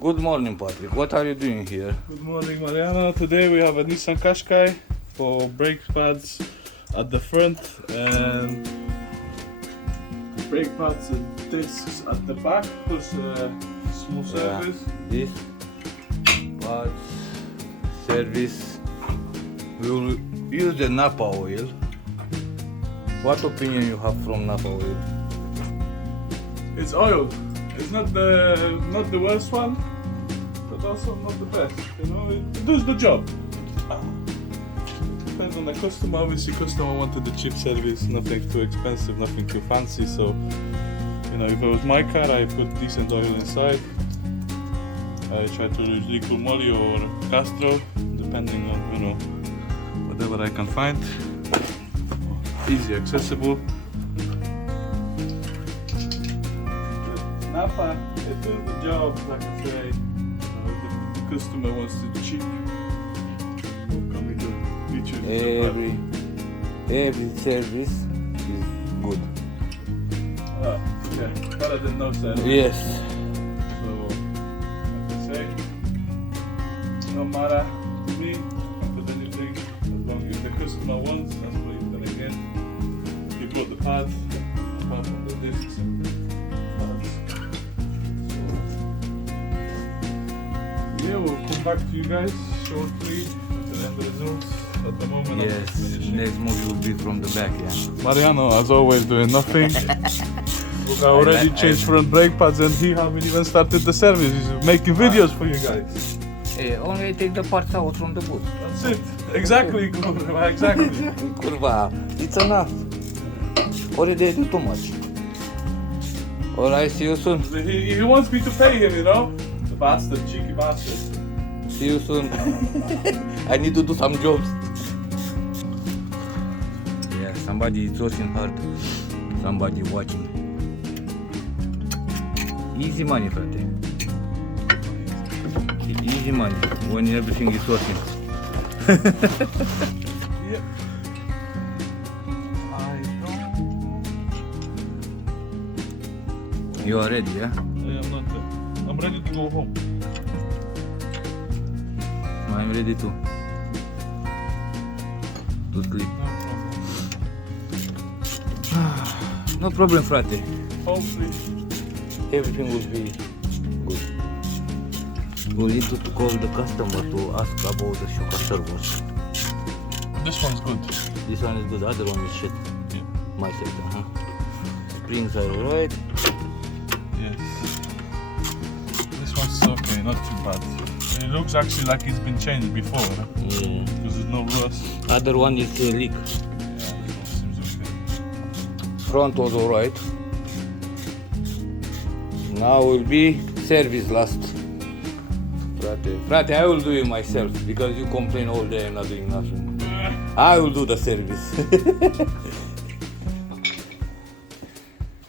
Good morning, Patryk. What are you doing here? Good morning, Mariano. Today we have a Nissan Qashqai for brake pads at the front and brake pads and discs at the back, plus a small service. This parts service. We will use the NAPA oil. What opinion you have from NAPA oil? It's oil. It's not the worst one, but also not the best. You know, it does the job. Depends on the customer. Obviously, customer wanted the cheap service, nothing too expensive, nothing too fancy. So, you know, if it was my car, I put decent oil inside. I try to use Liqui Moly or Castrol, depending on, you know, whatever I can find. Easy accessible. NAPA, it does the job, like I say. The customer wants it cheap. Can we do? We choose Every service is good. Okay, better than no service. Yes. So, like I say, no matter to me, I put anything as long as the customer wants. That's what he's gonna get. He bought the pads, apart from the discs and pads. Yeah, we'll come back to you guys shortly at the end results. At the moment, Yes. Next movie will be from the back, yeah. Mariano, as always, doing nothing. Look, I already changed front brake pads and he haven't even started the service. He's making videos for you guys. Only take the parts out from the boot. That's it. Exactly, kurwa, exactly. Kurwa, it's enough. Already do too much. Alright, see you soon. He wants me to pay him, you know? The bastard, cheeky bastard. See you soon. I need to do some jobs. Yeah, somebody is working hard. Somebody watching. Easy money, frate. Easy money when everything is working. Yeah. You are ready, yeah? I'm not. I'm ready to go home. I'm ready to sleep. No problem, frate. Hopefully. Everything will be good. We need to call the customer to ask about the shock servos. This one's good. This one is good, the other one is shit. Yeah. My set, Springs are alright. Yes. This one's okay, not too bad. It looks actually like it's been changed before, Yeah. because there's no rust. Other one is leak. Yeah, this one seems okay. Front was alright. Now will be service last. Frate, I will do it myself because you complain all day and not doing nothing. I will do the service.